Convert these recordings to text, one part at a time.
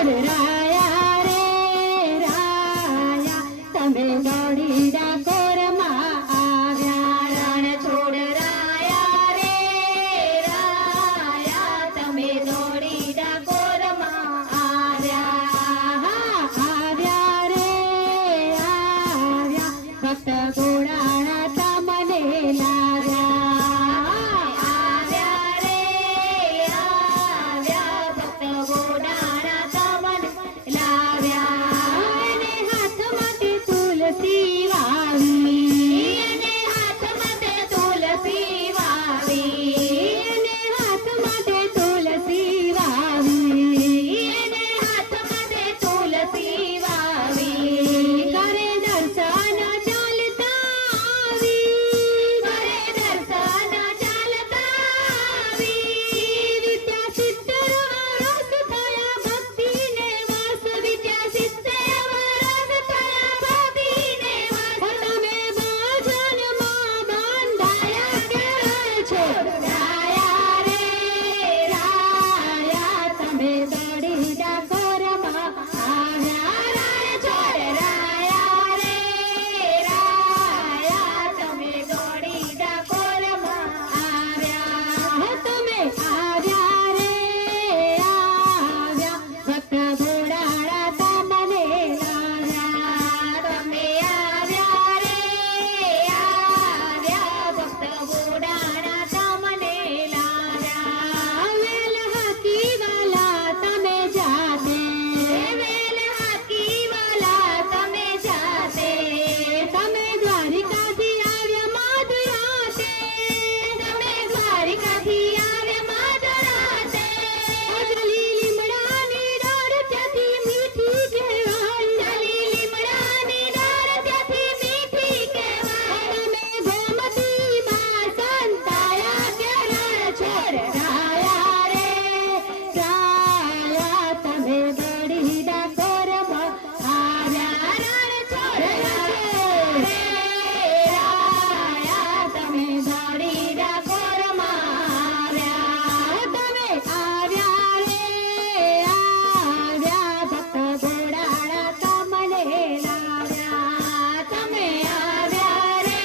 છોડ રાયા રે રાયા તમે દોડી ડાકોરમાં આવ્યા રણ છોડ રાયા રે રાયા તમે દોડી ડાકોરમાં આવ્યા આવ્યા રે આવ્યા ભક્ત ગોળાણા તમને લાવ્યા આવ્યા રે આવ્યા ભક્ત ગોળાણા તમને લાવ્યા અને હાથમાં તે તુલસી વાવી અને હાથમાં તે તુલસી વાવી અને હાથમાં તે તુલસી વાવી અને હાથમાં તે તુલસી વાવી કરે દર્શન ચાલતા આવી કરે દર્શન ચાલતા આવી વિદ્યા 70 વર્ષ થયા ભક્તિને વાસ વિદ્યા 70 વર્ષ થયા ભક્તિને વાસ તમે ભજનમાં બંધાયા કે છો રાયા રે રાયા તમે દોડી ડાકોરમાં આવ્યા રણ છોડ રાયા રે રાયા તમે દોડી ડાકોરમાં આવ્યા તમે આવ્યા રે આવ્યા ભક્ત ઘોડાળા તમને લાવ્યા તમે આવ્યા રે આવ્યા ભક્ત ઘોડાળા તમને લાવ્યા વેલ હાકી વાલા તમે જાતે વેલ હાકી વાલા તમે જાતે તમે દ્વારિકાથી આવ્યા મધરાતે તમે દ્વારિકાથી આવ્યા મધરાતે અજલી લીમડાની ડાળ ત્યાંથી મીઠી કહેવાય અજલી લીમડાની ડાળ ત્યાંથી મીઠી કહેવાય તમે ગોમતીમાં સંતાયા કે રણ છોડ રાયા રે રાયા તમે દોડી ડાકોરમાં આવ્યા રણ છોડ રાયા રે રાયા તમે દોડી ડાકોરમાં આવ્યા તમે આવ્યા રે આવ્યા ભક્ત ઘોડાળા તમને લાવ્યા તમે આવ્યા રે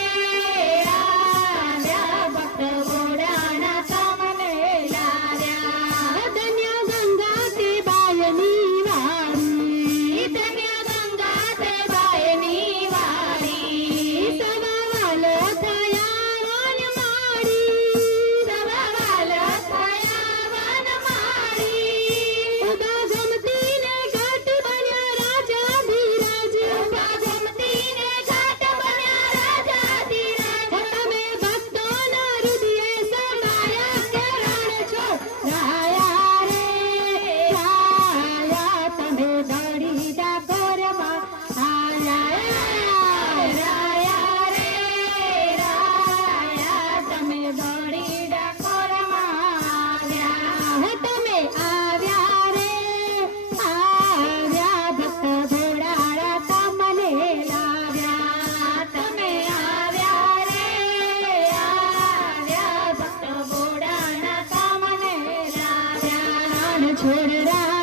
આવ્યા ભક્ત ઘોડાળા તમને લાવ્યા ધન્ય ગંગા તે બાયની વાળી ધન્ય ગંગા તે બાયની વાળી સવાવાલો થયા વનમાળી સવાવાલો થયા વનમાળી ઉભા ગમતીને ઘાટ બન્યા રાજાધીરાજ ઉભા ગમતીને ઘાટ બન્યા રાજાધીરાજ તમે ભક્તોના હૃદયે સમાયા કે રણ છોડ રાયા રે રાયા તમે દોડી ડાકોરમાં આવ્યા રાયા રે રાયા તમે દોડી ડાકોરમાં આવ્યા તમે આવ્યા રે આવ્યા ભક્ત ઘોડાળા તમને લાવ્યા તમે આવ્યા રે આવ્યા ભક્ત ઘોડાળા તમને લાવ્યા રણ છોડ રાયા